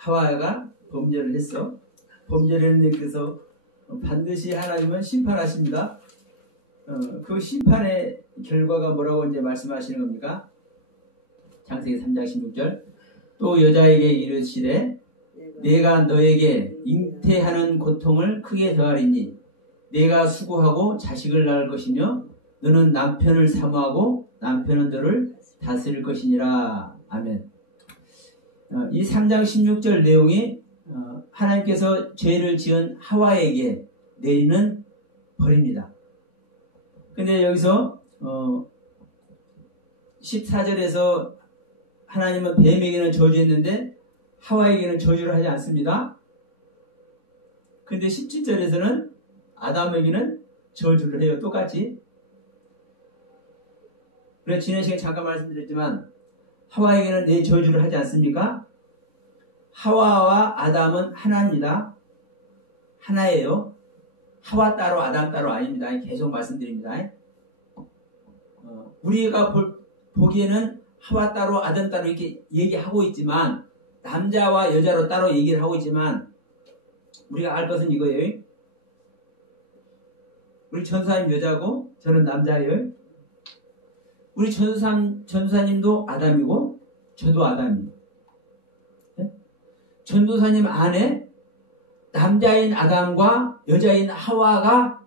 하와가 범죄를 했어. 범죄를 했는데 그래서 반드시 하나님은 심판하십니다. 그 심판의 결과가 뭐라고 이제 말씀하시는 겁니까? 창세기 3장 16절. 또 여자에게 이르시되 내가 너에게 잉태하는 고통을 크게 더하리니 내가 수고하고 자식을 낳을 것이며 너는 남편을 사모하고 남편은 너를 다스릴 것이니라. 아멘. 이 3장 16절 내용이 하나님께서 죄를 지은 하와에게 내리는 벌입니다. 근데 여기서 14절에서 하나님은 뱀에게는 저주했는데 하와에게는 저주를 하지 않습니다. 근데 17절에서는 아담에게는 저주를 해요. 똑같이. 그래서 지난 시간에 잠깐 말씀드렸지만 하와에게는 내 저주를 하지 않습니까? 하와와 아담은 하나입니다. 하나예요. 하와 따로 아담 따로 아닙니다. 계속 말씀드립니다. 우리가 보기에는 하와 따로 아담 따로 이렇게 얘기하고 있지만 남자와 여자로 따로 얘기를 하고 있지만 우리가 알 것은 이거예요. 우리 전도사님 여자고 저는 남자예요. 우리 전도사님도 아담이고 저도 아담이에요. 전도사님 안에 남자인 아담과 여자인 하와가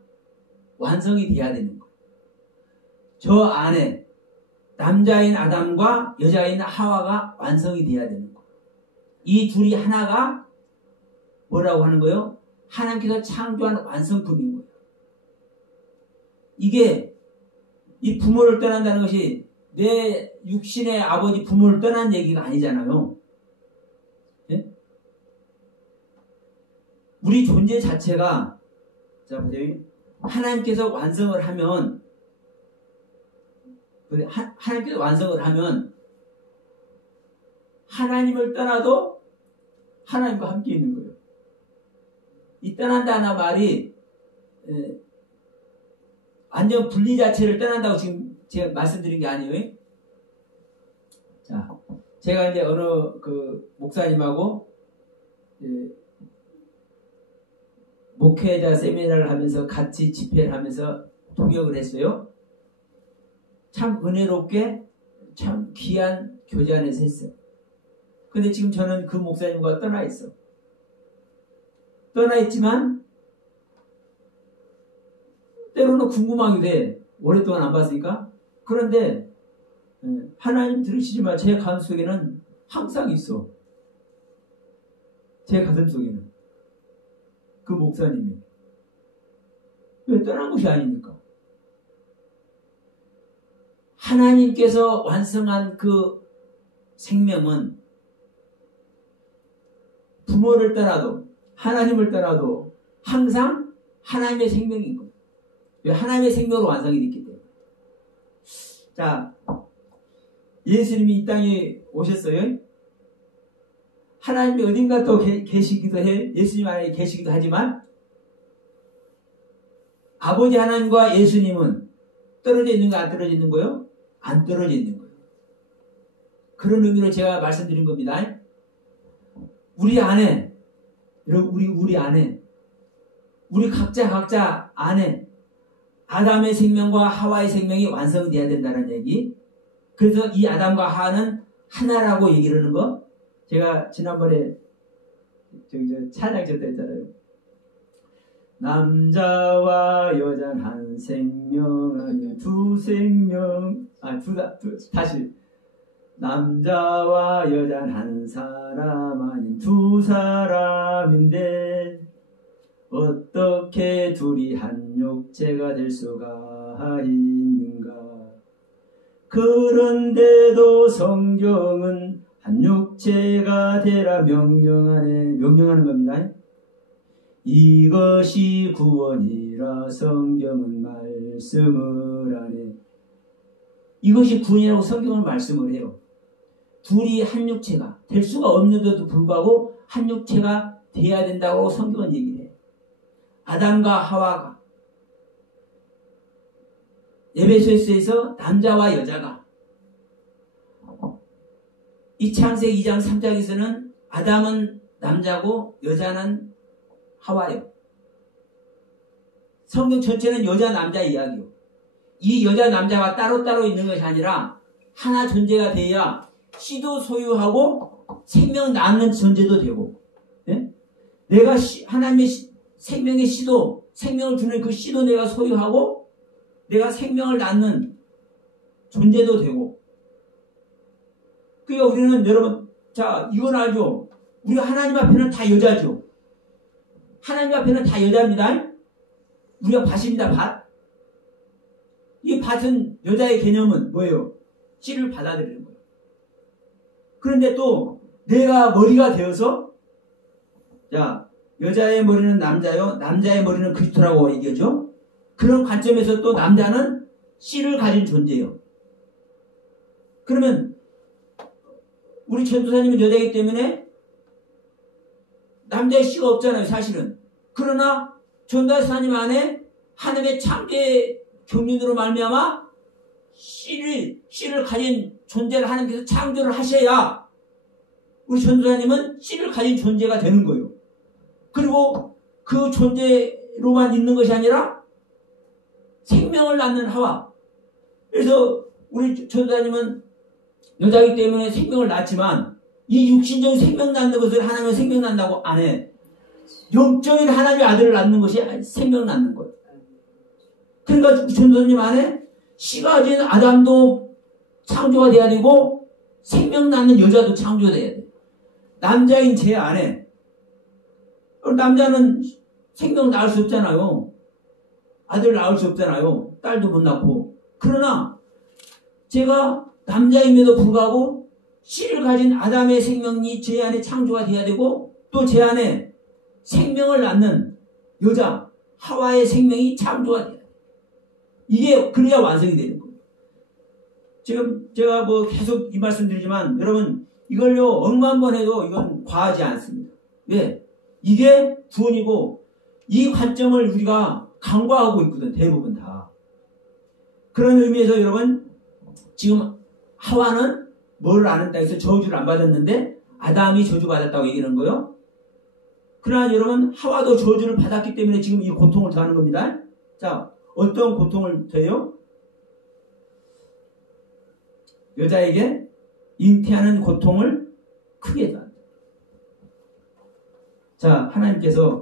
완성이 돼야 되는 거예요. 저 안에 남자인 아담과 여자인 하와가 완성이 돼야 되는 거예요. 이 둘이 하나가 뭐라고 하는 거예요? 하나님께서 창조한 완성품인 거예요. 이게 이 부모를 떠난다는 것이 내 육신의 아버지 부모를 떠난 얘기가 아니잖아요. 네? 우리 존재 자체가 자 보세요. 하나님께서 완성을 하면 하나님께서 완성을 하면 하나님을 떠나도 하나님과 함께 있는 거예요. 이 떠난다는 말이 완전 분리 자체를 떠난다고 지금 제가 말씀드린 게 아니에요. 자, 제가 이제 어느 그 목사님하고 목회자 세미나를 하면서 같이 집회를 하면서 동역을 했어요. 참 은혜롭게 참 귀한 교제 안에서 했어요. 근데 지금 저는 그 목사님과 떠나 있어. 떠나 있지만 때로는 궁금하게 돼. 오랫동안 안 봤으니까. 그런데 하나님 들으시지만 제 가슴 속에는 항상 있어. 제 가슴 속에는. 그 목사님이. 왜 떠난 것이 아니니까. 하나님께서 완성한 그 생명은 부모를 떠나도 하나님을 떠나도 항상 하나님의 생명인 거예요. 왜? 하나님의 생명으로 완성이 됐기 때문에. 자, 예수님이 이 땅에 오셨어요. 하나님이 어딘가 또 계시기도 해. 예수님 안에 계시기도 하지만 아버지 하나님과 예수님은 떨어져 있는 거 안 떨어져 있는 거요? 안 떨어져 있는 거예요. 그런 의미로 제가 말씀드린 겁니다. 우리 안에 우리 안에 우리 각자 안에 아담의 생명과 하와의 생명이 완성돼야 된다는 얘기. 그래서 이 아담과 하와는 하나라고 얘기를 하는 거. 제가 지난번에 찬양 쳤다 했잖아요. 남자와 여자는 한 생명 아니 두 생명 다시 남자와 여자는 한 사람 아닌 두 사람인데 어떻게 둘이 한 육체가 될 수가 있는가. 그런데도 성경은 한 육체가 되라 명령하는 겁니다. 이것이 구원이라 성경은 말씀을 하네. 이것이 구원이라고 성경은 말씀을 해요. 둘이 한 육체가 될 수가 없는데도 불구하고 한 육체가 돼야 된다고 성경은 얘기를 해요. 아담과 하와가 에베소서에서 남자와 여자가 이 창세기 2장 3장에서는 아담은 남자고 여자는 하와예요. 성경 전체는 여자 남자 이야기요. 이 여자 남자가 따로따로 있는 것이 아니라 하나 존재가 돼야 씨도 소유하고 생명 낳는 존재도 되고, 예? 내가 하나님의 생명의 씨도, 생명을 주는 그 씨도 내가 소유하고 내가 생명을 낳는 존재도 되고. 그러니까 우리는 여러분, 자, 이건 알죠? 우리가 하나님 앞에는 다 여자죠. 하나님 앞에는 다 여자입니다. 우리가 밭입니다, 밭. 이 밭은 여자의 개념은 뭐예요? 씨를 받아들이는 거예요. 그런데 또 내가 머리가 되어서, 자, 여자의 머리는 남자요, 남자의 머리는 그리스도라고 얘기하죠. 그런 관점에서 또 남자는 씨를 가진 존재예요. 그러면 우리 전도사님은 여자이기 때문에 남자의 씨가 없잖아요, 사실은. 그러나 전도사님 안에 하나님의 창조의 경륜으로 말미암아 씨를 가진 존재를 하나님께서 창조를 하셔야 우리 전도사님은 씨를 가진 존재가 되는 거예요. 그리고 그 존재로만 있는 것이 아니라 생명을 낳는 하와. 그래서 우리 전도사님은 여자이기 때문에 생명을 낳지만 이 육신적인 생명 낳는 것을 하나님은 생명 낳는다고 안 해. 영적인 하나님의 아들을 낳는 것이 생명 낳는 거예요. 그러니까 전도사님 안에 씨가 가진 아담도 창조가 돼야 되고 생명 낳는 여자도 창조돼야 돼. 남자인 제 안에. 남자는 생명 낳을 수 없잖아요. 아들 낳을 수 없잖아요. 딸도 못 낳고. 그러나 제가 남자임에도 불구하고 씨를 가진 아담의 생명이 제 안에 창조가 돼야 되고 또 제 안에 생명을 낳는 여자 하와의 생명이 창조가 돼야 돼요. 이게 그래야 완성이 되는 거예요. 지금 제가 뭐 계속 이 말씀 드리지만 여러분 이걸요 억만 번 해도 이건 과하지 않습니다. 왜? 이게 구원이고 이 관점을 우리가 간과하고 있거든, 대부분 다. 그런 의미에서 여러분 지금 하와는 뭐를 안 한다 해서 저주를 안 받았는데 아담이 저주받았다고 얘기하는 거예요. 그러나 여러분 하와도 저주를 받았기 때문에 지금 이 고통을 더하는 겁니다. 자, 어떤 고통을 더해요? 여자에게 잉태하는 고통을 크게 더한다. 자, 하나님께서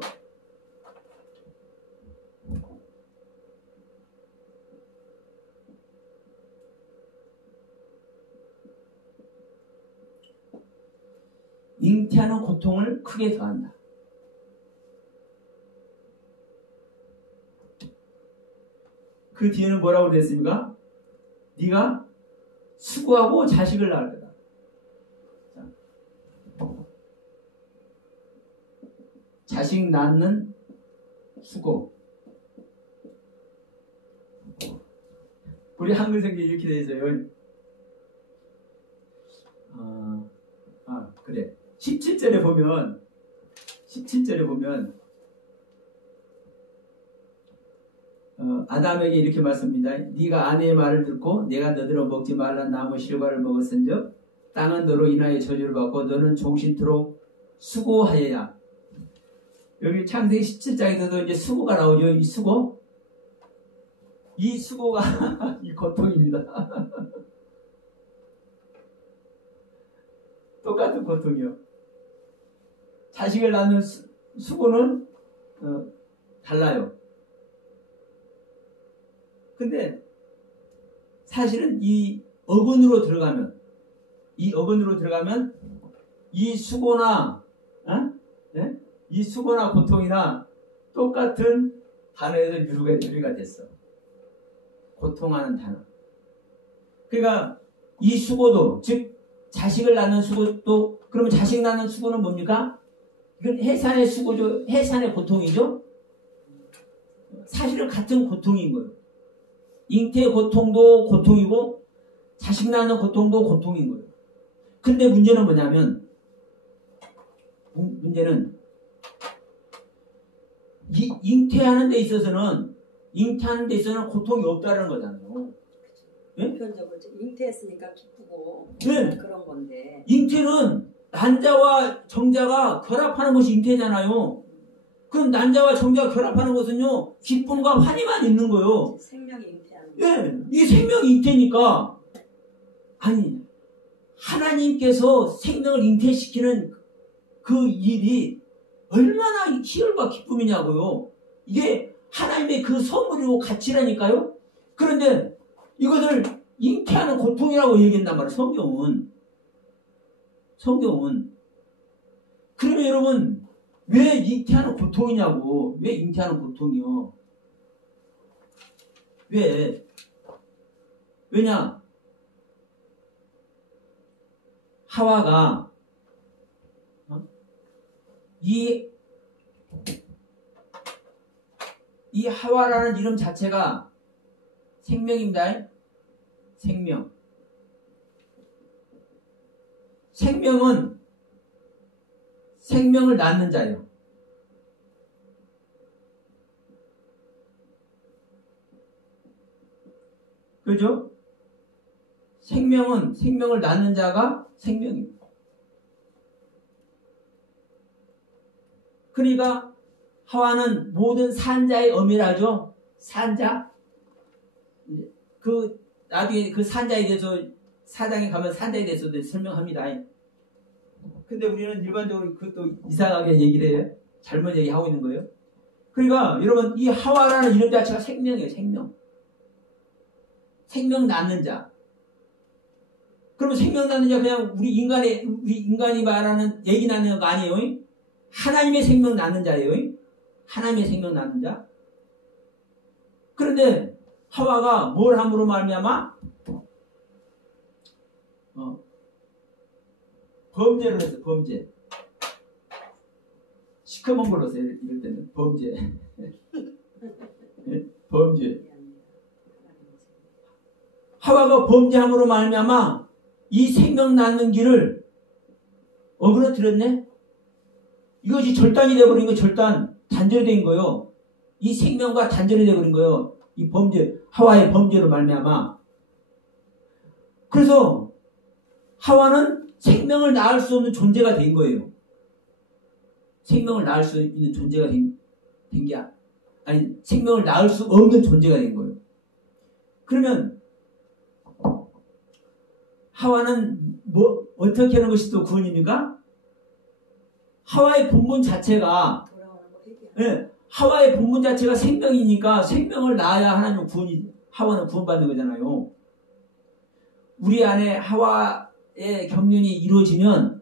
잉태하는 고통을 크게 더한다. 그 뒤에는 뭐라고 됐습니까? 네가 수고하고 자식을 낳을 거다. 자식 낳는 수고. 우리 한글 성경에 이렇게 되어 있어요. 그래. 17절에 보면 아담에게 이렇게 말씀합니다. 네가 아내의 말을 듣고 내가 너더러 먹지 말란 나무 실과를 먹었은즉 땅은 너로 인하여 저주를 받고 너는 종신토록 수고하여야. 여기 창세기 17장에서도 이제 수고가 나오죠. 이 수고. 이 수고가 이 고통입니다. 똑같은 고통이요. 자식을 낳는 수고는 달라요. 근데 사실은 이 어근으로 들어가면 이 수고나 이 수고나 고통이나 똑같은 단어에서 유래가 됐어. 고통하는 단어. 그러니까 이 수고도 즉 자식을 낳는 수고도 그러면 자식 낳는 수고는 뭡니까? 이건 해산의 수고죠. 해산의 고통이죠. 사실은 같은 고통인 거예요. 잉태의 고통도 고통이고 자식 낳는 고통도 고통인 거예요. 근데 문제는 뭐냐면 이 잉태하는 데 있어서는 고통이 없다는 거잖아요. 네? 보편적으로 잉태했으니까 기쁘고 네. 그런 건데 잉태는 난자와 정자가 결합하는 것이 잉태잖아요. 그럼 난자와 정자가 결합하는 것은요, 기쁨과 환희만 있는 거예요. 생명이 잉태하는 예, 이 생명이 잉태니까. 아니, 하나님께서 생명을 잉태시키는 그 일이 얼마나 희열과 기쁨이냐고요. 이게 하나님의 그 선물이고 가치라니까요. 그런데 이것을 잉태하는 고통이라고 얘기한단 말이에요. 성경은. 그러면 여러분, 왜 잉태하는 고통이냐고. 왜 잉태하는 고통이요? 왜냐? 하와가 이 하와라는 이름 자체가 생명입니다. 생명은 생명을 낳는 자예요. 그죠? 생명은 생명을 낳는 자가 생명입니다. 그러니까 하와는 모든 산자의 어미라죠. 산자. 나중에 그 산자에 대해서 사장에 가면 산자에 대해서도 설명합니다. 근데 우리는 일반적으로 그것도 이상하게 얘기를 해요. 잘못 얘기하고 있는 거예요. 그러니까 여러분, 이 하와라는 이름 자체가 생명이에요. 생명 낳는 자. 그러면 생명 낳는 자 그냥 우리 인간이 말하는 얘기 낳는 거 아니에요. 하나님의 생명 낳는 자예요. 하나님의 생명 낳는 자. 그런데 하와가 뭘 함으로 말미암아? 범죄를 했어. 범죄. 시커먼 걸로 써. 이럴 때는 범죄. 범죄. 하와가 범죄함으로 말미암아 이 생명 낳는 길을 어그러뜨렸네. 이것이 절단이 되어버린 거, 단절이 된 거요. 이 생명과 단절이 되어버린 거요. 이 범죄, 하와의 범죄로 말미암아. 그래서 하와는 생명을 낳을 수 없는 존재가 된 거예요. 생명을 낳을 수 있는 존재가 된 게 아니, 생명을 낳을 수 없는 존재가 된 거예요. 그러면 하와는 어떻게 하는 것이 또 구원입니까? 하와의 본문 자체가, 하와의 본문 자체가 생명이니까 생명을 낳아야 하와는 구원받는 거잖아요. 우리 안에 하와의 경륜이 이루어지면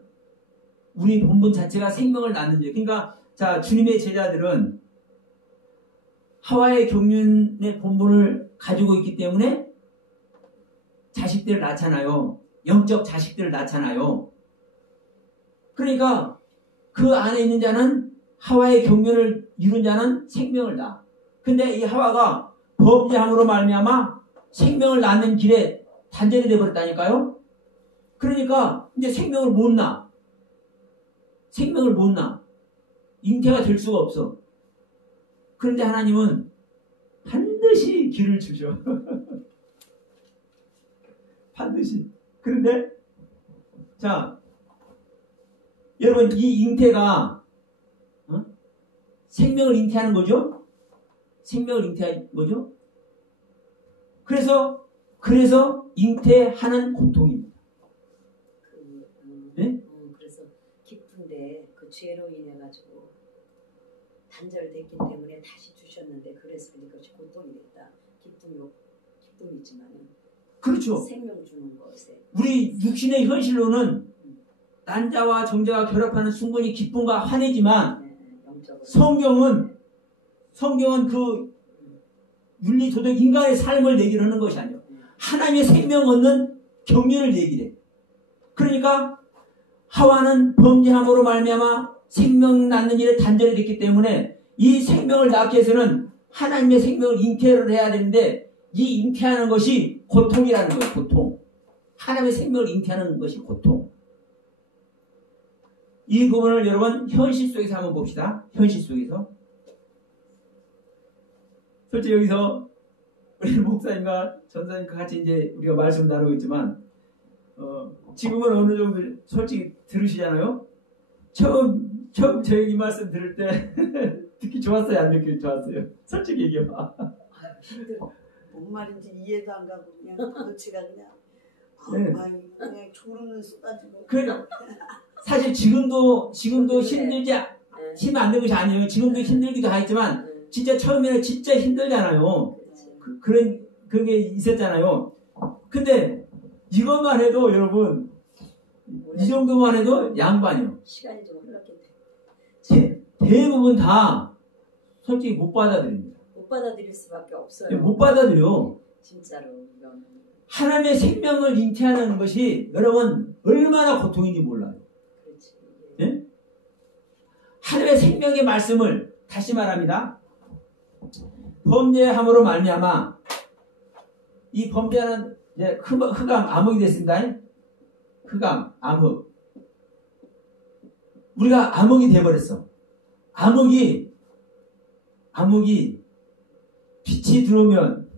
우리 본문 자체가 생명을 낳는 거예요. 그러니까, 자, 주님의 제자들은 하와의 경륜의 본문을 가지고 있기 때문에 자식들을 낳잖아요. 영적 자식들을 낳잖아요. 그러니까 그 안에 있는 자는 하와의 경륜을 이룬 자는 생명을 낳아. 근데 이 하와가 범죄함으로 말미암아 생명을 낳는 길에 단절이 되어버렸다니까요. 그러니까 이제 생명을 못 낳아. 잉태가 될 수가 없어. 그런데 하나님은 반드시 길을 주셔. 반드시. 그런데 자, 여러분, 이 잉태가 생명을 잉태하는 거죠? 그래서 잉태하는 고통입니다. 네? 그래서 기쁜데 그 죄로 인해 가지고 단절됐기 때문에 다시 주셨는데 그래서 이것이 고통이 됐다. 기쁨이지만은. 그렇죠. 생명 주는 것에. 우리 육신의 현실로는 난자와 정자가 결합하는 순간이 기쁨과 환희지만 성경은 그 윤리 도덕 인간의 삶을 얘기를 하는 것이 아니에요. 하나님의 생명 얻는 경륜을 얘기를 해. 그러니까 하와는 범죄함으로 말미암아 생명 낳는 일에 단절이 됐기 때문에 이 생명을 낳기 위해서는 하나님의 생명을 잉태를 해야 되는데 이 잉태하는 것이 고통이라는 거예요. 고통. 하나님의 생명을 잉태하는 것이 고통. 이 부분을 여러분 현실 속에서 한번 봅시다. 현실 속에서. 솔직히 여기서 우리 목사님과 전사님과 같이 이제 우리가 말씀 나누고 있지만 지금은 어느 정도 솔직히 들으시잖아요. 처음 저희 이 말씀 들을 때 듣기 좋았어요? 안 듣기 좋았어요? 솔직히 얘기해봐. 힘들어. 뭔 말인지 이해도 안 가고 그냥 도대체가 그냥 네. 그냥 졸음은 쏟아지고. 그러니까 사실 지금도 그래. 힘들지 힘 안 든 것이 아니에요. 지금도 힘들기도 하지만 진짜 처음에는 진짜 힘들잖아요. 그런 그게 있었잖아요. 근데 이것만 해도 여러분 이 정도만 해도 양반이요. 시간이 좀 흘렀겠네. 대부분 다 솔직히 못 받아들입니다. 못 받아들일 수밖에 없어요. 못 받아들여. 진짜로 이건. 하나님의 생명을 잉태하는 것이 여러분 얼마나 고통인지 몰라요. 그렇지. 네? 하나님의 생명의 말씀을 다시 말합니다. 범죄함으로 말미암아 이 범죄는 이제 흑암 암흑이 됐습니다. 흑암 암흑. 우리가 암흑이 돼버렸어. 암흑이 빛이 들어오면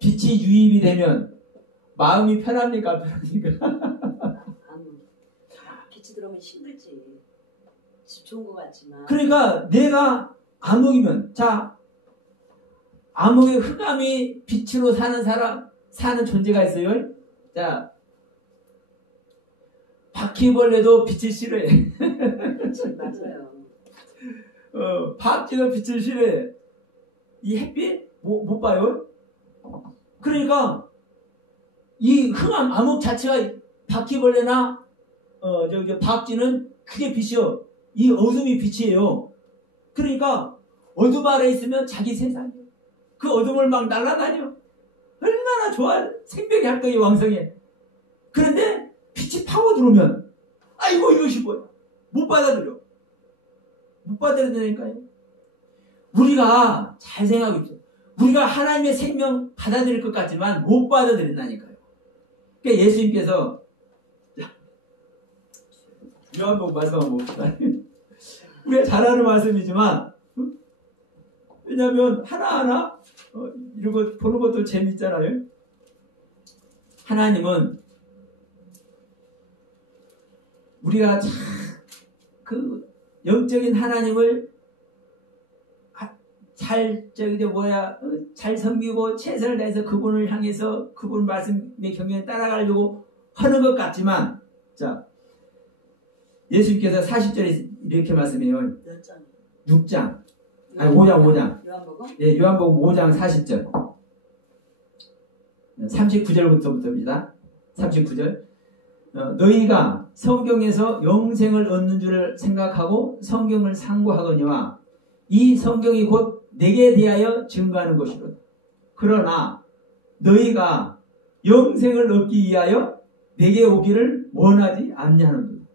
빛이 유입이 되면 마음이 편합니까? 빛이 들어오면 힘들지. 좋은 것 같지만. 그러니까 내가 암흑이면 자 암흑의 흑암이 빛으로 사는 존재가 있어요. 자 바퀴벌레도 빛을 싫어해. 맞아요. 박쥐도 빛을 싫어해. 이 햇빛 못 봐요. 그러니까 이 흑암 암흑 자체가 바퀴벌레나 박쥐는 그게 빛이요. 이 어둠이 빛이에요. 그러니까 어둠 아래 있으면 자기 세상이에요. 그 어둠을 막 날아다녀. 얼마나 좋아. 생명의 활동이 왕성해. 그런데 빛이 파고 들어오면 아이고 이것이 뭐야. 못 받아들여. 못 받아들이니까요. 우리가 잘 생각하고 있어요. 우리가 하나님의 생명 받아들일 것 같지만 못 받아들인다니까요. 그러니까 예수님께서 요한복음 말씀 한번 봅시다. 우리가 잘 아는 말씀이지만 왜냐하면 하나하나 이런 거 보는 것도 재밌잖아요. 하나님은 우리가 그 영적인 하나님을 잘 섬기고 최선을 다해서 그분을 향해서 그분 말씀의 경륜에 따라가려고 하는 것 같지만, 자, 예수님께서 40절에 이렇게 말씀해요. 몇 장? 6장. 아니, 5장. 요한복음? 예, 요한복음 5장 40절. 39절부터입니다. 39절. 너희가 성경에서 영생을 얻는 줄을 생각하고 성경을 상고하거니와 이 성경이 곧 내게 대하여 증거하는 것이로다. 그러나 너희가 영생을 얻기 위하여 내게 오기를 원하지 않냐는도다.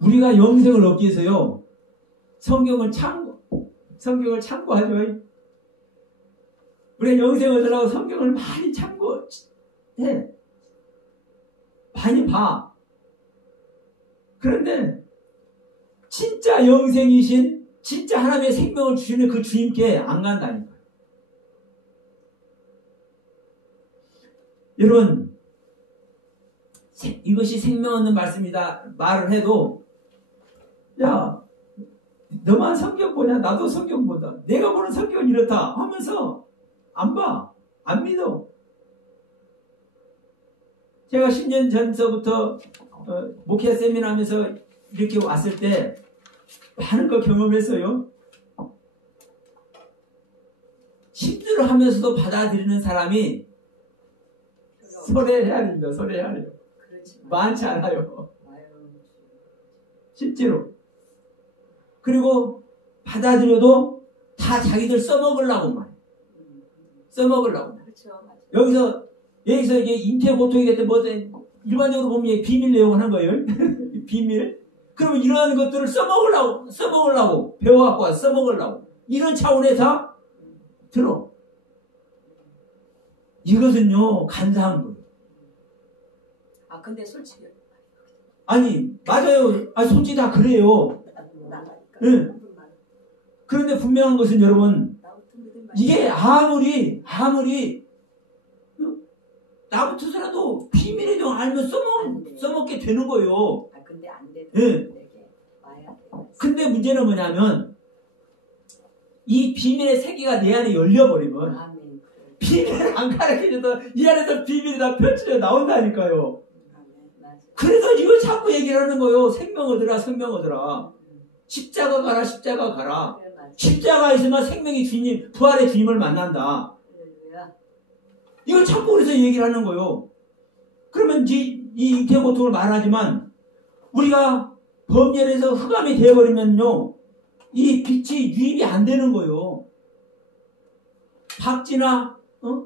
우리가 영생을 얻기 위해서요. 성경을 참고하죠. 우리가 영생을 얻으려고 성경을 많이 참고해. 많이 봐. 그런데 진짜 영생이신 진짜 하나님의 생명을 주시는 그 주님께 안 간다니까요. 여러분 이것이 생명 얻는 말씀이다 말을 해도 야 너만 성경 보냐 나도 성경 본다 내가 보는 성경은 이렇다 하면서 안 봐. 안 믿어. 제가 10년 전서부터 목회 세미나 하면서 이렇게 왔을 때 많은 걸 경험했어요. 힘들어하면서도 받아들이는 사람이 설레해야 돼요. 많지 않아요. 실제로. 그리고 받아들여도 다 자기들 써먹으려고만. 그렇죠. 여기서 이게 잉태 고통이 됐든 뭐든 일반적으로 보면 비밀 내용을 한 거예요. 비밀. 그러면 이러한 것들을 써먹으려고 배워갖고 와서 써먹으려고 이런 차원에 다 들어. 이것은요 간사한 거예요. 근데 솔직히 아니 맞아요. 솔직히 다 그래요. 네. 그런데 분명한 것은 여러분 이게 아무리 나 같아서라도 비밀에 좀 알면 써먹게 되는 거예요. 아 근데 안 돼. 예. 와야 돼. 근데 문제는 뭐냐면 이 비밀의 세계가 내 안에 열려버리면 아멘. 비밀을 안 가르쳐줘도 이 안에서 비밀이 다 펼쳐져 나온다니까요. 아멘. 맞아. 그래서 이걸 자꾸 얘기를 하는 거예요. 생명 얻으라, 생명 얻으라. 십자가 가라, 십자가 가라. 그래, 맞아. 십자가 있으면 생명의 주님, 부활의 주님을 만난다. 할렐루야. 이걸 자꾸 그래서 얘기를 하는 거예요. 그러면 이 잉태 고통을 말하지만 우리가 범죄에서 흑암이 되어버리면요, 이 빛이 유입이 안 되는 거예요. 박쥐나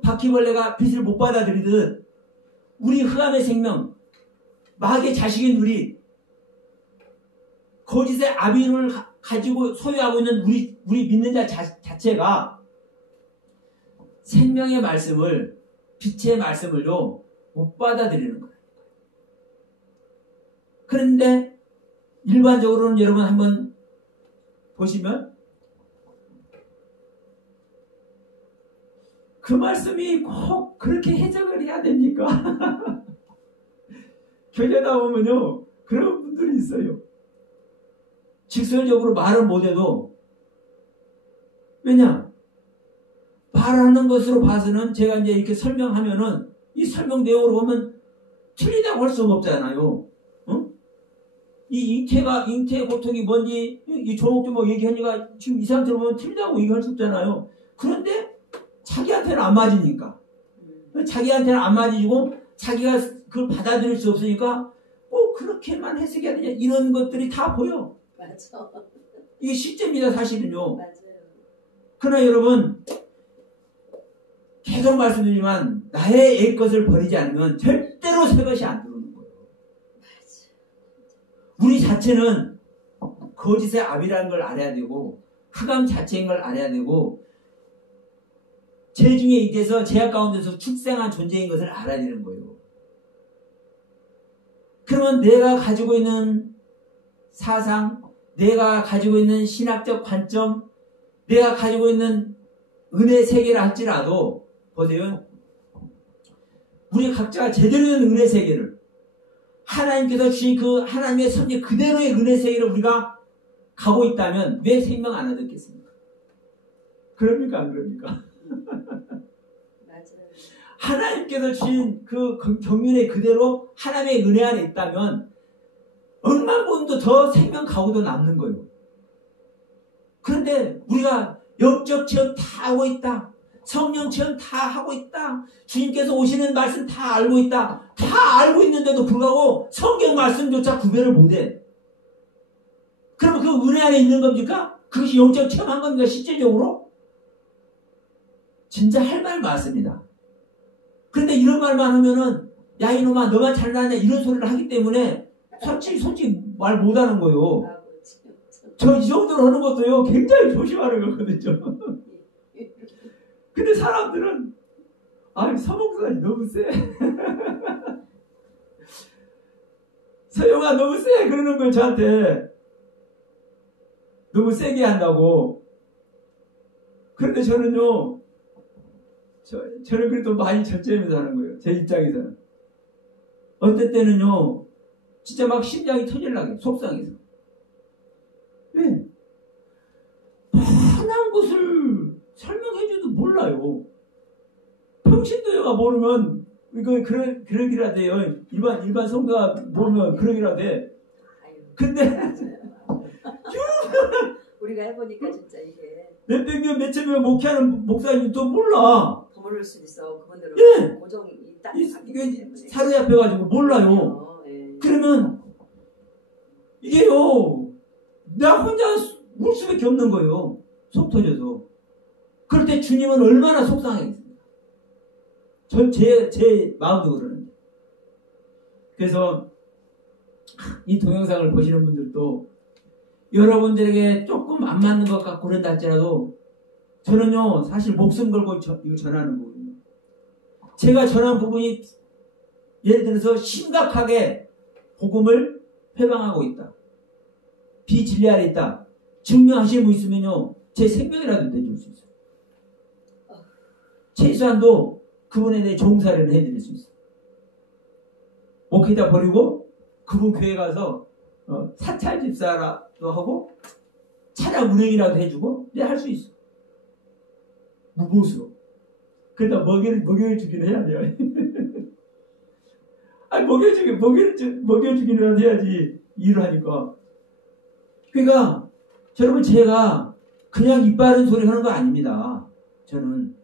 바퀴벌레가 빛을 못 받아들이듯 우리 흑암의 생명, 마귀의 자식인 우리, 거짓의 아비를 가지고 소유하고 있는 우리 믿는 자 자체가 생명의 말씀을, 빛의 말씀을요 못 받아들이는 거예요. 그런데 일반적으로는 여러분 한번 보시면 그 말씀이 꼭 그렇게 해석을 해야 됩니까? 교회 나오면요 그런 분들이 있어요. 직설적으로 말을 못해도, 왜냐? 말하는 것으로 봐서는 제가 이제 이렇게 설명하면은 이 설명 내용으로 보면 틀리다고 할 수가 없잖아요. 이 잉태의 고통이 뭔지 이 조목조목 얘기하니까 지금 이 상태로 보면 틀리다고 얘기할 수 없잖아요. 그런데 자기한테는 안 맞으니까, 자기한테는 안 맞으시고 자기가 그걸 받아들일 수 없으니까 꼭 그렇게만 해석해야 되냐, 이런 것들이 다 보여. 맞아. 이게 실제입니다, 사실은요. 맞아요. 그러나 여러분, 계속 말씀드리지만 나의 옛 것을 버리지 않으면 절대로 새 것이 안 들어오는 거예요. 맞아. 우리 자체는 거짓의 압이라는 걸 알아야 되고 흑암 자체인 걸 알아야 되고 죄 중에 이때서 죄악 가운데서 출생한 존재인 것을 알아야 되는 거예요. 그러면 내가 가지고 있는 사상, 내가 가지고 있는 신학적 관점, 내가 가지고 있는 은혜 세계를 할지라도, 보세요. 우리 각자가 제대로 된 은혜 세계를, 하나님께서 주신 그 하나님의 선지 그대로의 은혜 세계를 우리가 가고 있다면 왜 생명 안 얻었겠습니까? 그럽니까? 안 그럽니까? 맞아요. 하나님께서 주신 그 경륜의 그대로 하나님의 은혜 안에 있다면 얼마 분도 더 생명 가고도 남는 거예요. 그런데 우리가 영적 체험 다 하고 있다. 성령 체험 다 하고 있다. 주님께서 오시는 말씀 다 알고 있다. 다 알고 있는데도 불구하고 성경 말씀조차 구별을 못해. 그러면 그 은혜 안에 있는 겁니까? 그것이 영적 체험한 겁니까? 실제적으로? 진짜 할 말 많습니다. 그런데 이런 말만 하면은 야 이놈아 너만 잘나냐 이런 소리를 하기 때문에 솔직히 말 못하는 거예요. 저 이 정도로 하는 것도요 굉장히 조심하는 거거든요. 근데 사람들은 서목사님 너무 세. 서영아 너무 세 그러는 거예요. 저한테 너무 세게 한다고. 그런데 저는요 저는 그래도 많이 절제하면서 하는 거예요. 제 입장에서는. 어떨 때는요 진짜 막 심장이 터질라게 속상해서. 왜? 뻔한 것을 설명해줘도 몰라요. 평신도여가 모르면 이거 그러기라 돼요. 일반 성도가 모르면 그러기라 돼. 근데 우리가 해보니까 진짜 이게 몇백 명, 몇천 명 목회하는 목사님도 몰라. 모를 수도 있어. 그분들은 예. 고정이 딱 이게 사로잡혀가지고 몰라요. 예. 그러면 이게요 나 혼자 울 수밖에 없는 거예요. 속 터져서. 그럴 때 주님은 얼마나 속상하겠습니까? 제 마음도 그러는데. 그래서 이 동영상을 보시는 분들도 여러분들에게 조금 안 맞는 것 같고 그런다 할지라도 저는요 사실 목숨 걸고 이거 전하는 거거든요. 제가 전한 부분이 예를 들어서 심각하게 복음을 회방하고 있다. 비진리 아래 있다. 증명하시는 분 있으면요 제 생명이라도 내줄 수 있어요. 최소한도 그분에 대해 종사를 해드릴 수 있어요. 목회자 버리고 그분 교회 가서 사찰 집사라도 하고 차량 운행이라도 해주고 내 할 수 있어. 무보수로. 그러다 먹여주기는 해야 돼요. 아니, 먹여주기는 해야지, 일을 하니까. 그러니까, 여러분, 제가 그냥 입 바른 소리 하는 거 아닙니다. 저는.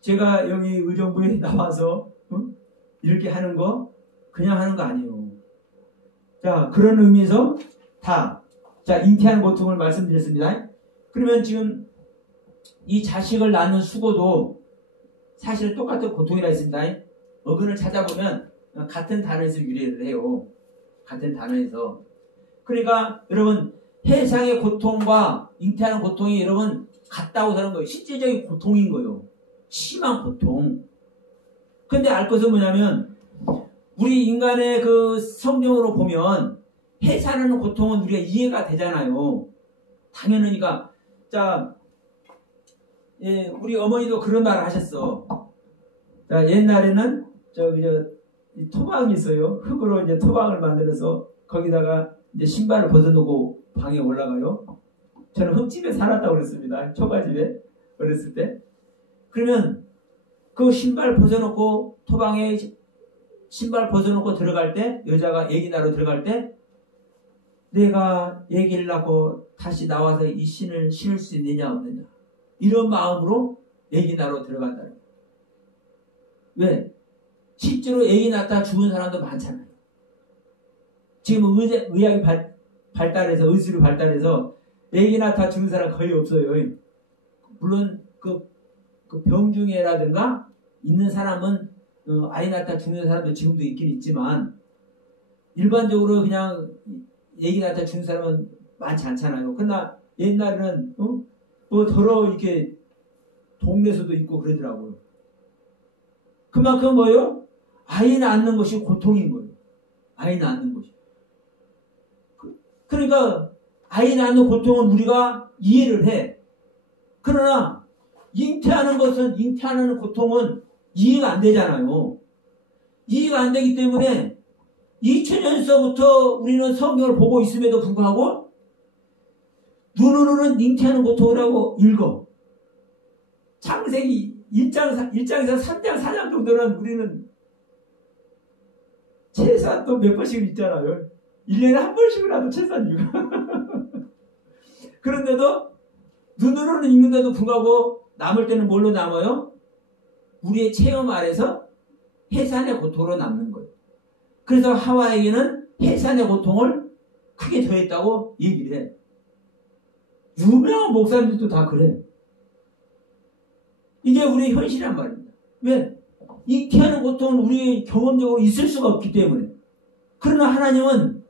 제가 여기 의정부에 나와서, 이렇게 하는 거, 그냥 하는 거 아니에요. 자, 그런 의미에서 자, 잉태하는 고통을 말씀드렸습니다. 그러면 지금 이 자식을 낳는 수고도 사실 똑같은 고통이라 했습니다. 어근을 찾아보면 같은 단어에서 유래를 해요. 같은 단어에서. 그러니까 여러분 해상의 고통과 잉태하는 고통이 여러분 같다고 하는 거예요. 실제적인 고통인 거예요. 심한 고통. 근데 알 것은 뭐냐면 우리 인간의 그 성경으로 보면 해산하는 고통은 우리가 이해가 되잖아요. 당연하니까. 자, 예, 우리 어머니도 그런 말을 하셨어. 자, 옛날에는 이 토방이 있어요. 흙으로 이제 토방을 만들어서 거기다가 이제 신발을 벗어놓고 방에 올라가요. 저는 흙집에 살았다고 그랬습니다. 초가집에 어렸을 때. 그러면 그 신발 벗어놓고 토방에 신발 벗어놓고 들어갈 때 여자가 아기 낳으러 들어갈 때 내가 아기를 낳고 다시 나와서 이 신을 신을 수 있느냐 없느냐 이런 마음으로 아기 낳으러 들어간다. 왜? 실제로 아기 낳다 죽은 사람도 많잖아요. 지금 의학이 발달해서 의술이 발달해서 아기 낳다 죽은 사람 거의 없어요. 물론 그 병중해라든가 있는 사람은 아이 낳다 죽는 사람도 지금도 있긴 있지만 일반적으로 그냥 아기 낳다 죽는 사람은 많지 않잖아요. 그러나 옛날에는 뭐 더러 이렇게 동네에서도 있고 그러더라고요. 그만큼 뭐예요? 아이 낳는 것이 고통인 거예요. 아이 낳는 것이. 그러니까 아이 낳는 고통은 우리가 이해를 해. 그러나 잉태하는 고통은 이해가 안 되잖아요. 이해가 안 되기 때문에 2000년서부터 우리는 성경을 보고 있음에도 불구하고 눈으로는 잉태하는 고통이라고 읽어. 창세기 1장에서 3장, 4장 정도는 우리는 최소한 몇 번씩 읽잖아요. 1년에 한 번씩이라도 최소한 읽어. 그런데도 눈으로는 읽는데도 불구하고 남을 때는 뭘로 남아요? 우리의 체험 아래서 해산의 고통으로 남는 거예요. 그래서 하와에게는 해산의 고통을 크게 더했다고 얘기를 해. 유명한 목사님들도 다 그래. 이게 우리의 현실이란 말입니다. 왜? 잉태하는 고통은 우리의 경험적으로 있을 수가 없기 때문에. 그러나 하나님은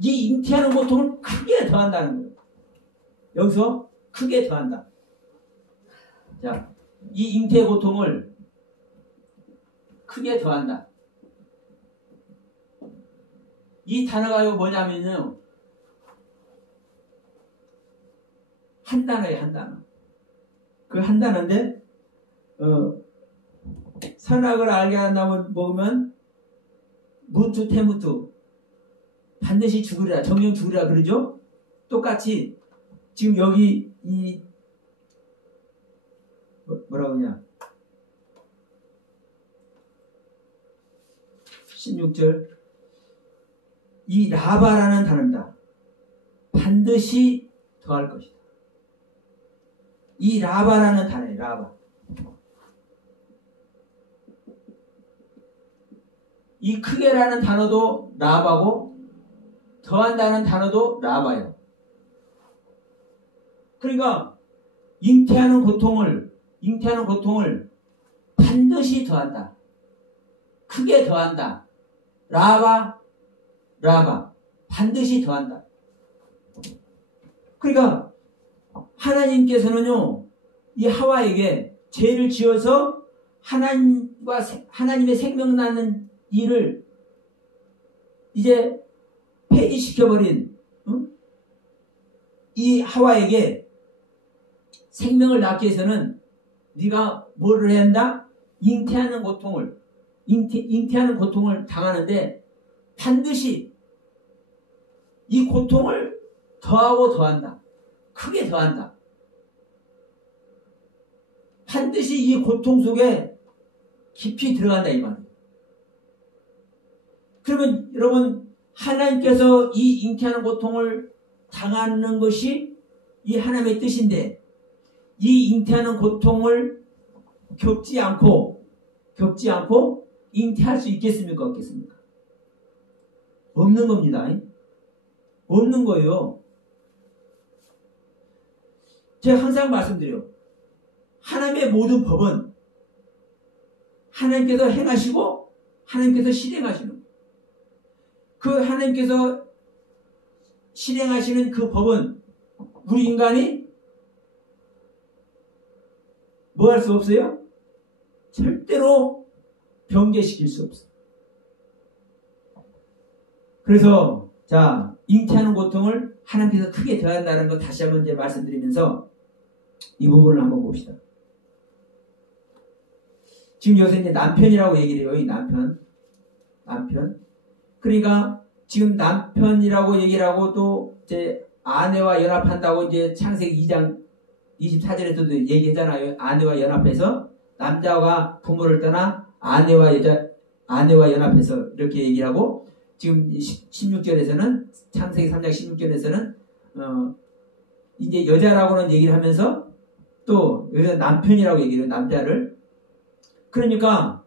이 잉태하는 고통을 크게 더한다는 거예요. 여기서 크게 더한다. 자, 이 잉태의 고통을 크게 더한다. 이 단어가 뭐냐면요. 한 단어예요, 한 단어. 그 한 단어인데, 선악을 알게 한다면 먹으면, 무투, 태무투. 반드시 죽으리라, 정령 죽으리라 그러죠? 똑같이, 지금 여기, 뭐라고 하냐. 16절. 이 라바라는 단어입니다. 반드시 더할 것이다. 이 라바라는 단어예요. 라바. 이 크게라는 단어도 라바고 더한다는 단어도 라바예요. 그러니까 잉태하는 고통을 반드시 더한다. 크게 더한다. 라바 반드시 더한다. 그러니까 하나님께서는요, 이 하와에게 죄를 지어서 하나님의 생명 나는 일을 이제 폐기시켜버린 이 하와에게 생명을 낳기 위해서는 네가 뭐를 해야 한다? 잉태하는 고통을 잉태하는 고통을 당하는데 반드시 이 고통을 더하고 더한다. 크게 더한다. 반드시 이 고통 속에 깊이 들어간다 이 말이에요. 그러면 여러분 하나님께서 이 잉태하는 고통을 당하는 것이 이 하나님의 뜻인데 이 잉태하는 고통을 겪지 않고 잉태할 수 있겠습니까? 없겠습니까? 없는 겁니다. 없는 거예요. 제가 항상 말씀드려요. 하나님의 모든 법은 하나님께서 행하시고 하나님께서 실행하시는 거예요. 그 하나님께서 실행하시는 그 법은 우리 인간이 뭐 할 수 없어요? 절대로 변개시킬 수 없어요. 그래서 자 잉태하는 고통을 하나님께서 크게 더한다는 거 다시 한번 이제 말씀드리면서 이 부분을 한번 봅시다. 지금 요새 이제 남편이라고 얘기를 해요. 이 남편. 그러니까 지금 남편이라고 얘기를 하고 또 이제 아내와 연합한다고 이제 창세기 2장 24절에서도 얘기하잖아요. 아내와 연합해서 남자가 부모를 떠나 아내와 연합해서 이렇게 얘기를 하고 지금 16절에서는 창세기 3장 16절에서는 이제 여자라고는 얘기를 하면서 또 여기서 남편이라고 얘기를 해요. 남자를. 그러니까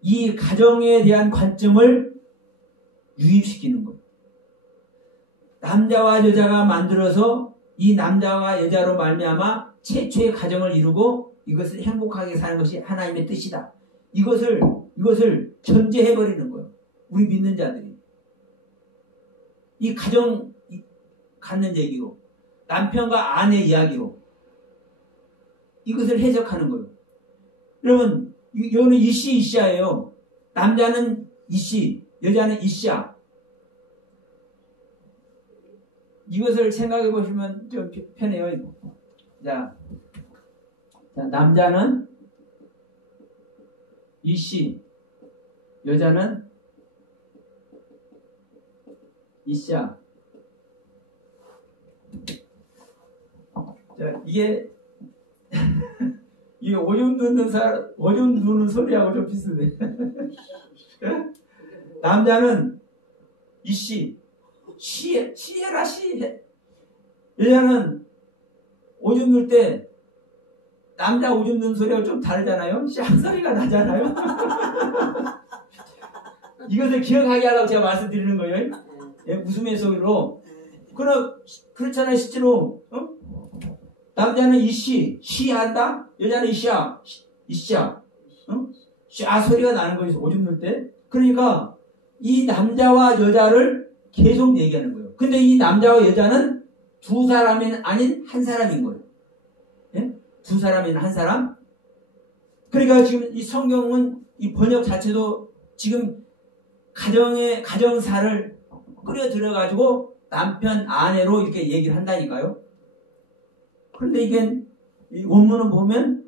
이 가정에 대한 관점을 유입시키는 거예요. 남자와 여자가 만들어서 이 남자와 여자로 말미암아 최초의 가정을 이루고 이것을 행복하게 사는 것이 하나님의 뜻이다. 이것을 전제해버리는 거예요. 우리 믿는 자들이. 이 가정 갖는 얘기로 남편과 아내 이야기로 이것을 해석하는 거예요. 여러분 이거는 이씨예요. 남자는 이씨, 여자는 이씨야. 이것을 생각해 보시면 좀 편해요. 자, 남자는 이씨, 여자는 이씨야. 자, 이게 오줌 누는 소리하고 좀 비슷해. 남자는 이씨, 시해라 시해. 여자는 오줌 넣을 때 남자 오줌 넣는 소리하고 좀 다르잖아요. 쌍 소리가 나잖아요. 이것을 기억하게 하라고 제가 말씀드리는 거예요. 예, 웃음의 소리로. 그렇잖아요, 실제로. 남자는 이씨, 시한다. 여자는 이씨야, 이씨야. 샤 소리가 나는 거예요. 오줌 넣을 때. 그러니까 이 남자와 여자를 계속 얘기하는 거예요. 근데 이 남자와 여자는 두 사람이 아닌 한 사람인 거예요. 예? 두 사람인 한 사람. 그러니까 지금 이 성경은 이 번역 자체도 지금 가정사를 끌어 들어가지고 남편, 아내로 이렇게 얘기를 한다니까요. 그런데 이게 이 원문을 보면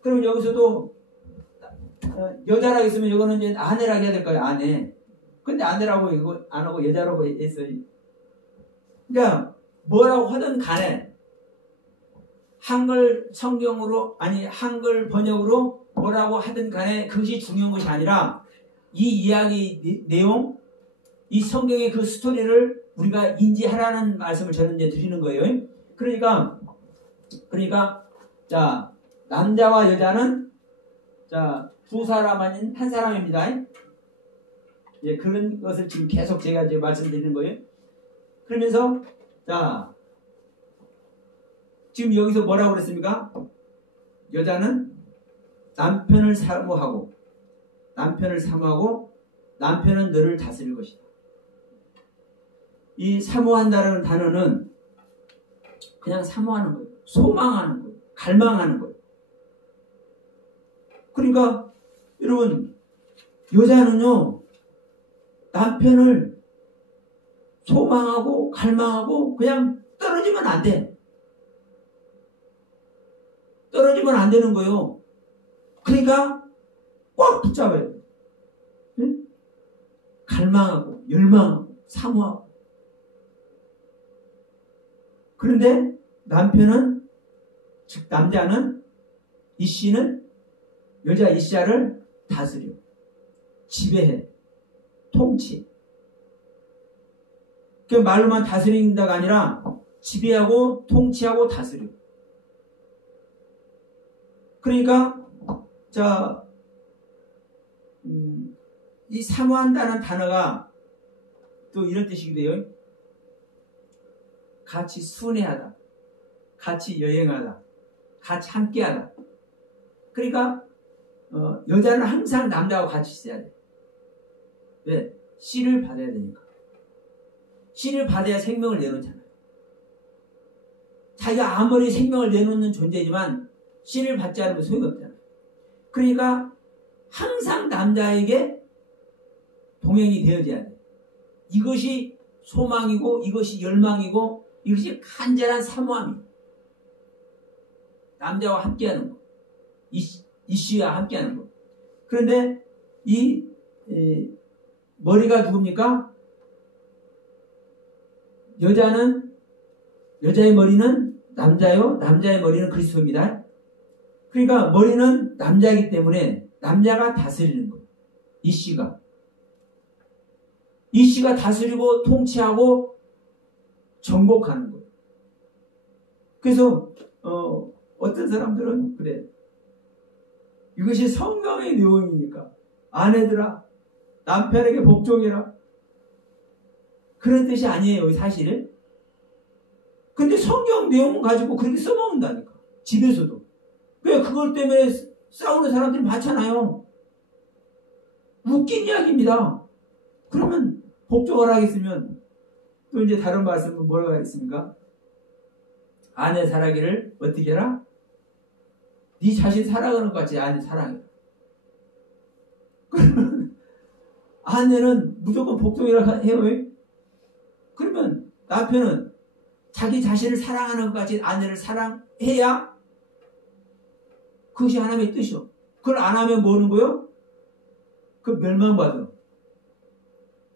그럼 여기서도 여자라고 했으면 이거는 이제 아내라고 해야 될까요? 아내. 근데 아내라고 이거 안 하고 여자라고 했어요. 그러니까 뭐라고 하든 간에 한글 성경으로 아니 한글 번역으로 뭐라고 하든 간에 그것이 중요한 것이 아니라 이 이야기 내용, 이 성경의 그 스토리를 우리가 인지하라는 말씀을 저는 이제 드리는 거예요. 그러니까 자 남자와 여자는 자 두 사람 아닌 한 사람입니다. 예, 그런 것을 지금 계속 제가 이제 말씀드리는 거예요. 그러면서 자 지금 여기서 뭐라고 그랬습니까? 여자는 남편을 사모하고 남편은 너를 다스릴 것이다. 이 사모한다라는 단어는 그냥 사모하는 거예요. 소망하는 거예요. 갈망하는 거예요. 그러니까 여러분 여자는요 남편을 소망하고 갈망하고 그냥 떨어지면 안 돼. 떨어지면 안 되는 거예요. 그러니까 꽉 붙잡아요. 갈망하고 열망하고 사모하고. 그런데 남편은, 즉 남자는, 이씨는 여자 이씨를 다스려, 지배해, 통치. 그 말로만 다스린다가 아니라 지배하고 통치하고 다스려. 그러니까 자, 이 사모한다는 단어가 또 이런 뜻이기도 해요. 같이 순회하다, 같이 여행하다, 같이 함께하다. 그러니까 여자는 항상 남자하고 같이 있어야 돼. 왜? 씨를 받아야 되니까. 씨를 받아야 생명을 내놓잖아요. 자기가 아무리 생명을 내놓는 존재지만 씨를 받지 않으면 소용이 없잖아요. 그러니까 항상 남자에게 동행이 되어져야 돼. 이것이 소망이고 이것이 열망이고 이것이 간절한 사모함이에요. 남자와 함께하는 거. 이씨와 함께하는 거. 그런데 이 머리가 누굽니까? 여자의 머리는 남자요, 남자의 머리는 그리스도입니다. 그러니까 머리는 남자이기 때문에 남자가 다스리는 거예요. 이씨가 다스리고 통치하고 정복하는 거예요. 그래서 어떤 사람들은 그래, 이것이 성경의 내용이니까 아내들아 남편에게 복종해라, 그런 뜻이 아니에요 사실은. 근데 성경 내용 가지고 그렇게 써먹는다니까, 집에서도. 왜 그것 때문에 싸우는 사람들이 많잖아요. 웃긴 이야기입니다. 그러면 복종을 하겠으면 또 이제 다른 말씀은 뭐라고 하겠습니까? 아내 사랑기를 어떻게 해라? 네 자신 사랑하는 것 같이 아내 사랑해. 그러면 아내는 무조건 복종이라 해요. 그러면 남편은 자기 자신을 사랑하는 것 같이 아내를 사랑해야 그것이 하나님의 뜻이요. 그걸 안 하면 뭐 하는 거요? 그 멸망받아.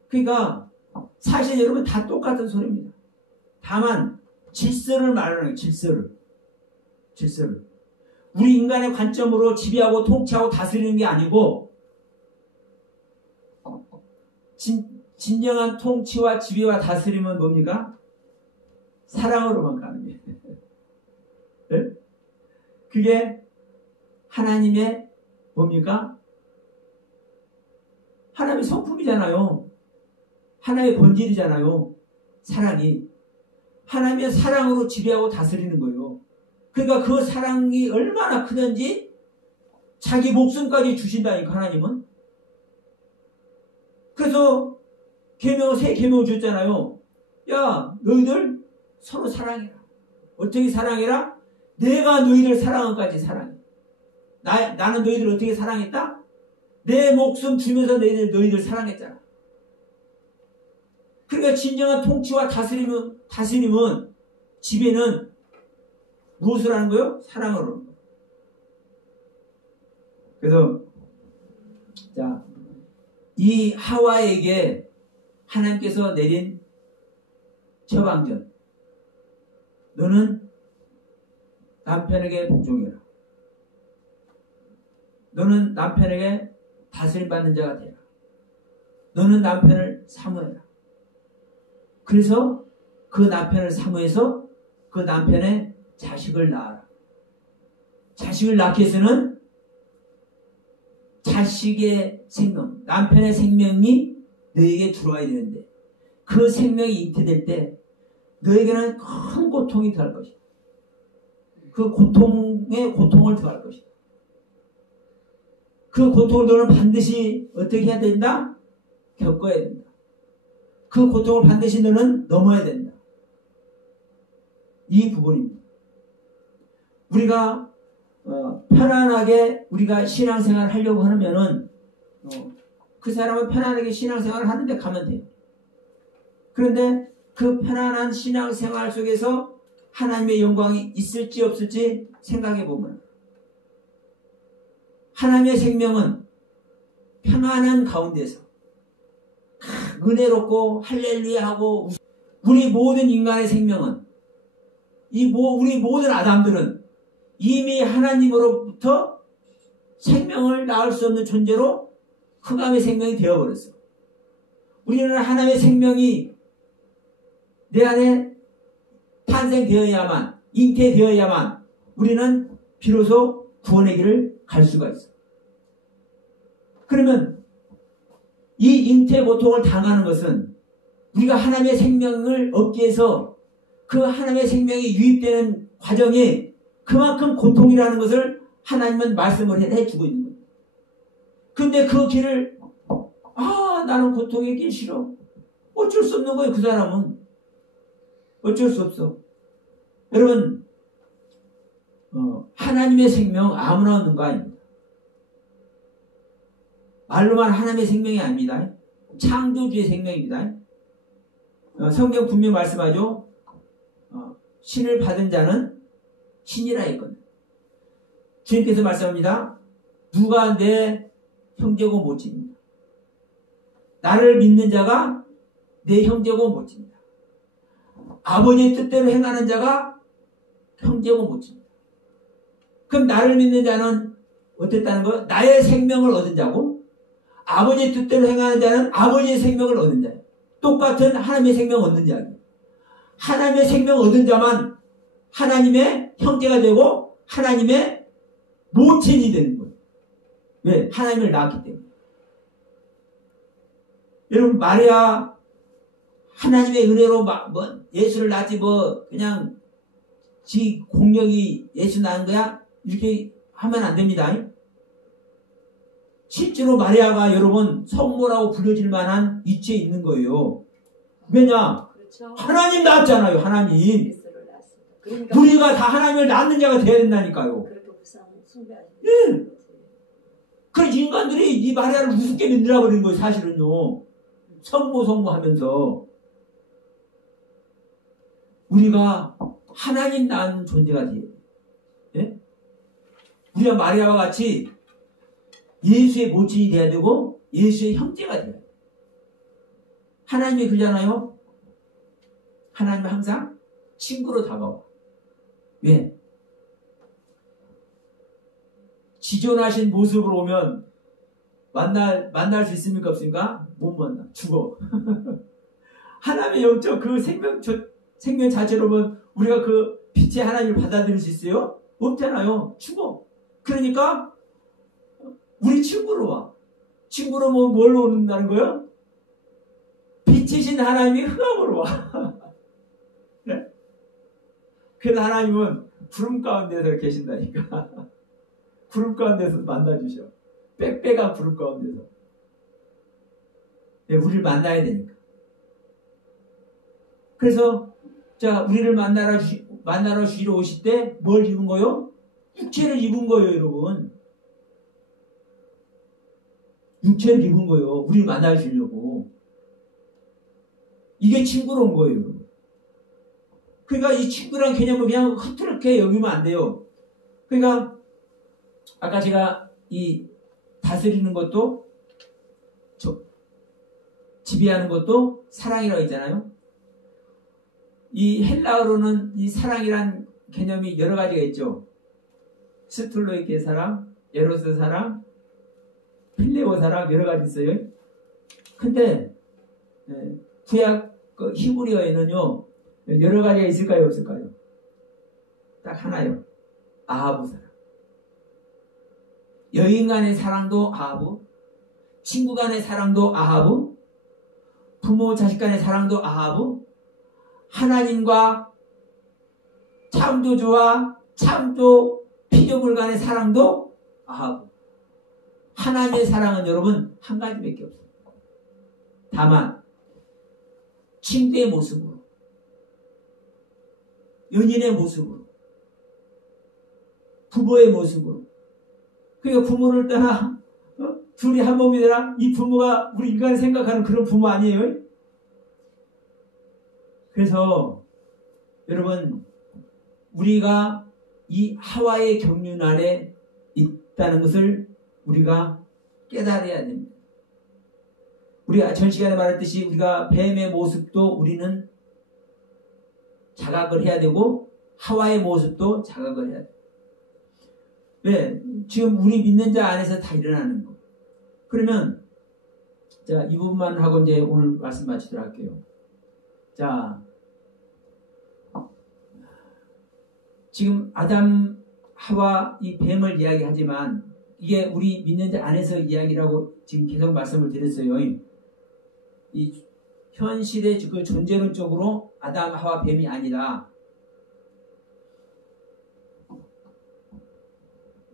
그러니까 사실 여러분 다 똑같은 소리입니다. 다만 질서를 말하는 거예요. 질서를. 우리 인간의 관점으로 지배하고 통치하고 다스리는 게 아니고 진정한 통치와 지배와 다스림은 뭡니까? 사랑으로만 가는 거예요. 네? 그게 하나님의 뭡니까? 하나님의 성품이잖아요. 하나님의 본질이잖아요. 사랑이. 하나님의 사랑으로 지배하고 다스리는 거예요. 그러니까 그 사랑이 얼마나 크든지 자기 목숨까지 주신다니까 하나님은. 그래서 세 계명을 줬잖아요. 야, 너희들 서로 사랑해라. 어떻게 사랑해라? 내가 너희들 사랑한 것까지 사랑해. 나는 너희들 어떻게 사랑했다? 내 목숨 주면서 너희들 사랑했잖아. 그러니까 진정한 통치와 다스림은 지배는 무엇을 하는 거예요? 사랑으로 하는 거예요. 그래서 자, 이 하와에게 하나님께서 내린 처방전, 너는 남편에게 복종해라. 너는 남편에게 다스림받는 자가 되라. 너는 남편을 사모해라. 그래서 그 남편을 사모해서 그 남편의 자식을 낳아라. 자식을 낳기 위해서는 자식의 생명, 남편의 생명이 너에게 들어와야 되는데 그 생명이 잉태될 때 너에게는 큰 고통이 더할 것이다. 그 고통에 고통을 더할 것이다. 그 고통을 너는 반드시 어떻게 해야 된다? 겪어야 된다. 그 고통을 반드시 너는 넘어야 된다. 이 부분입니다. 우리가 편안하게 우리가 신앙생활을 하려고 하면은 그 사람은 편안하게 신앙생활을 하는데 가면 돼요. 그런데 그 편안한 신앙생활 속에서 하나님의 영광이 있을지 없을지 생각해 보면 하나님의 생명은 평안한 가운데서 은혜롭고 할렐루야하고 우리 모든 인간의 생명은 우리 모든 아담들은 이미 하나님으로부터 생명을 낳을 수 없는 존재로 흑암의 생명이 되어버렸어. 우리는 하나님의 생명이 내 안에 탄생되어야만, 잉태되어야만 우리는 비로소 구원의 길을 갈 수가 있어. 그러면 이 잉태 고통을 당하는 것은 우리가 하나님의 생명을 얻기 위해서 그 하나님의 생명이 유입되는 과정이 그만큼 고통이라는 것을 하나님은 말씀을 해주고 있는 거예요. 근데 그 길을 나는 고통의 길 싫어. 어쩔 수 없는 거예요. 그 사람은. 어쩔 수 없어. 여러분 하나님의 생명 아무나 얻는 거 아닙니다. 말로만 하나님의 생명이 아닙니다. 창조주의 생명입니다. 성경 분명히 말씀하죠. 신을 받은 자는 신이라 했거든요. 주님께서 말씀합니다. 누가 내 형제고 모친입니다. 나를 믿는 자가 내 형제고 모친입니다. 아버지의 뜻대로 행하는 자가 형제고 모친입니다. 그럼 나를 믿는 자는 어땠다는 거예요? 나의 생명을 얻은 자고 아버지의 뜻대로 행하는 자는 아버지의 생명을 얻는 자예요. 똑같은 하나님의 생명 얻는 자예요. 하나님의 생명 얻은 자만 하나님의 형제가 되고 하나님의 모친이 되는 거예요. 왜? 하나님을 낳았기 때문에. 여러분 마리아 하나님의 은혜로 예수를 낳지 그냥 지 공력이 예수 낳은 거야? 이렇게 하면 안 됩니다. 실제로 마리아가 여러분 성모라고 불려질 만한 위치에 있는 거예요. 왜냐? 그렇죠. 하나님 낳았잖아요. 하나님. 그러니까 우리가 다 하나님을 낳는 자가 돼야 된다니까요. 그렇게 숭배하시는 예. 그래서 인간들이 이 마리아를 우습게 만들어 버린 거예요. 사실은요. 성모 하면서 우리가 하나님 낳은 존재가 돼요. 예? 우리가 마리아와 같이 예수의 모친이 돼야 되고 예수의 형제가 돼야 돼요. 하나님이 그러잖아요. 하나님은 항상 친구로 다가와. 왜? 지존하신 모습으로 오면 만날 수 있습니까? 없습니까? 못 만나. 죽어. 하나님의 영적 그 생명 자체로 보면 우리가 그 빛의 하나님을 받아들일 수 있어요? 없잖아요. 죽어. 그러니까 우리 친구로 와. 친구로 뭘로 온다는 거예요? 빛이신 하나님이 흑암으로 와. 네? 그래서 하나님은 구름 가운데서 계신다니까. 구름 가운데서 만나주셔. 빽빽한 구름 가운데서. 네, 우리를 만나야 되니까. 그래서 우리를 만나러 주시러 오실 때 뭘 입은 거요? 육체를 입은 거예요, 여러분. 육체를 입은 거예요. 우리를 만나주려고. 이게 친구로 온 거예요, 여러분. 그러니까 이 친구란 개념을 그냥 흐트럽게 여기면 안 돼요. 그러니까 아까 제가 이 다스리는 것도 지배하는 것도 사랑이라고 했잖아요. 이 헬라어로는 이 사랑이란 개념이 여러 가지가 있죠. 스툴로이케 사랑, 에로스 사랑, 필레오 사랑 여러 가지 있어요. 근데 구약 히브리어에는요 여러 가지가 있을까요, 없을까요? 딱 하나요. 아하부 사랑. 여인 간의 사랑도 아하부, 친구 간의 사랑도 아하부, 부모 자식 간의 사랑도 아하부, 하나님과 창조주와 창조 피조물 간의 사랑도 아하부. 하나님의 사랑은 여러분 한 가지밖에 없어요. 다만 친구의 모습으로, 연인의 모습으로, 부모의 모습으로. 그러니까 부모를 떠나 둘이 한 몸이 되라. 이 부모가 우리 인간이 생각하는 그런 부모 아니에요? 그래서 여러분 우리가 이 하와의 경륜 안에 있다는 것을 우리가 깨달아야 됩니다. 우리가 전 시간에 말했듯이 우리가 뱀의 모습도 우리는 자각을 해야 되고 하와의 모습도 자각을 해야 돼. 왜? 지금 우리 믿는 자 안에서 다 일어나는 거. 그러면 자, 이 부분만 하고 이제 오늘 말씀 마치도록 할게요. 자, 지금 아담, 하와 이 뱀을 이야기하지만 이게 우리 믿는 자 안에서 이야기라고 지금 계속 말씀을 드렸어요. 이 현실의 그 존재론적으로 아담, 하와, 뱀이 아니라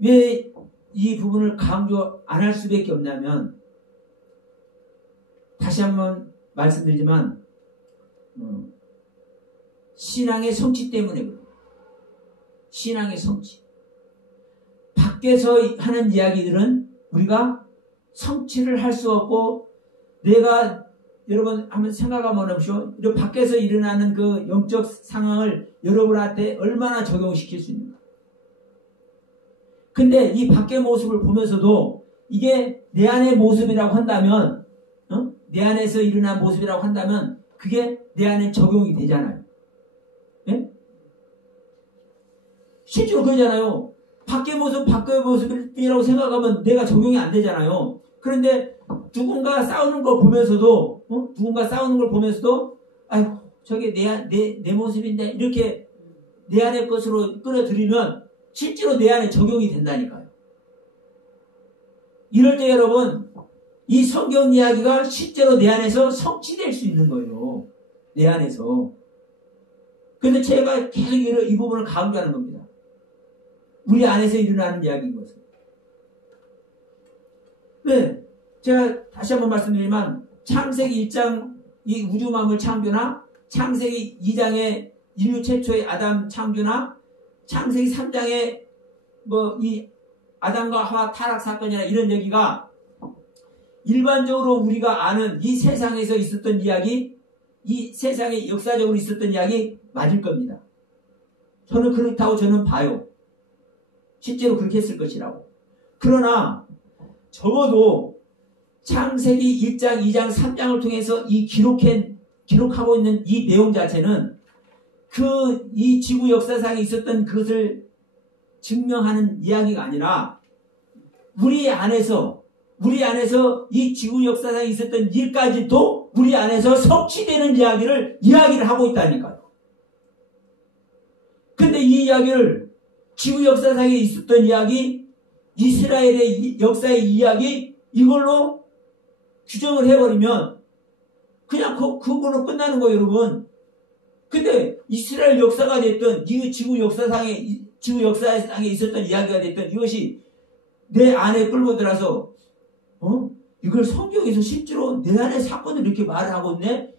왜 이 부분을 강조 안 할 수밖에 없냐면 다시 한번 말씀드리지만 신앙의 성취 때문에 그래요. 신앙의 성취. 밖에서 하는 이야기들은 우리가 성취를 할 수 없고 내가 여러분 한번 생각 한번 해보시오. 밖에서 일어나는 그 영적 상황을 여러분한테 얼마나 적용시킬 수 있는가. 근데 이 밖의 모습을 보면서도 이게 내 안의 모습이라고 한다면 내 안에서 일어난 모습이라고 한다면 그게 내 안에 적용이 되잖아요. 예? 실제로 그러잖아요. 밖의 모습이라고 생각하면 내가 적용이 안 되잖아요. 그런데 누군가 싸우는 걸 보면서도 아이고 저게 내 모습인데 이렇게 내 안의 것으로 끌어들이면 실제로 내 안에 적용이 된다니까요. 이럴 때 여러분 이 성경 이야기가 실제로 내 안에서 성취될 수 있는 거예요. 내 안에서. 그런데 제가 계속 이 부분을 강조하는 겁니다. 우리 안에서 일어나는 이야기인 것은. 네, 제가 다시 한번 말씀드리면 창세기 1장 이 우주 만물 창조나 창세기 2장의 인류 최초의 아담 창조나 창세기 3장의 이 아담과 하와 타락 사건이나 이런 얘기가 일반적으로 우리가 아는 이 세상에서 있었던 이야기, 이 세상에 역사적으로 있었던 이야기 맞을 겁니다. 저는 그렇다고 저는 봐요. 실제로 그렇게 했을 것이라고. 그러나 적어도 창세기 1장, 2장, 3장을 통해서 기록하고 있는 이 내용 자체는 이 지구 역사상에 있었던 그것을 증명하는 이야기가 아니라 우리 안에서 이 지구 역사상에 있었던 일까지도 우리 안에서 성취되는 이야기를 하고 있다니까요. 근데 이 이야기를 지구 역사상에 있었던 이야기, 이스라엘의 역사의 이야기 이걸로 규정을 해버리면 그냥 그걸로 끝나는 거예요, 여러분. 근데 이스라엘 역사가 됐던 이 지구 역사상에 있었던 이야기가 됐던 이것이 내 안에 끌고 들어서 이걸 성경에서 실제로 내 안의 사건을 이렇게 말을 하고 있네.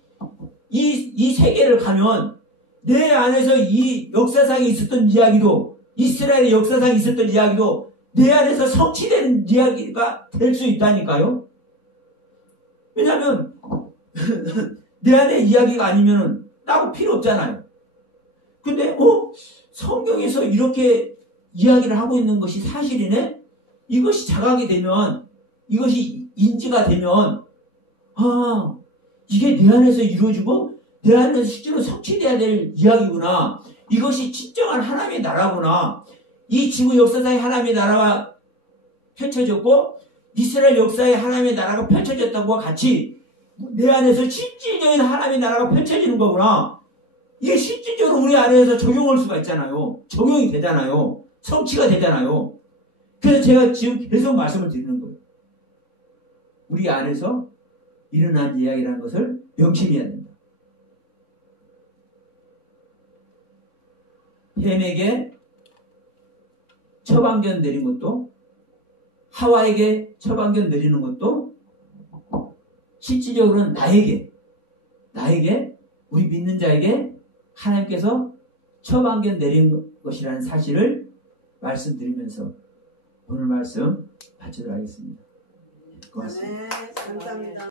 이 세계를 가면 내 안에서 이 역사상에 있었던 이야기도 이스라엘의 역사상에 있었던 이야기도 내 안에서 성취되는 이야기가 될 수 있다니까요. 왜냐하면 내 안의 이야기가 아니면 따로 필요 없잖아요. 근데 성경에서 이렇게 이야기를 하고 있는 것이 사실이네? 이것이 자각이 되면, 이것이 인지가 되면 이게 내 안에서 이루어지고 내 안에서 실제로 성취돼야 될 이야기구나. 이것이 진정한 하나님의 나라구나. 이 지구 역사상의 하나님의 나라가 펼쳐졌고 이스라엘 역사의 하나님의 나라가 펼쳐졌다고 같이 내 안에서 실질적인 하나님의 나라가 펼쳐지는 거구나. 이게 실질적으로 우리 안에서 적용할 수가 있잖아요. 적용이 되잖아요. 성취가 되잖아요. 그래서 제가 지금 계속 말씀을 드리는 거예요. 우리 안에서 일어난 이야기라는 것을 명심해야 된다. 뱀에게 처방전 내린 것도 하와에게 처방전 내리는 것도 실질적으로는 나에게 우리 믿는 자에게 하나님께서 처방전 내린 것이라는 사실을 말씀드리면서 오늘 말씀 마치도록 하겠습니다. 고맙습니다. 네, 감사합니다.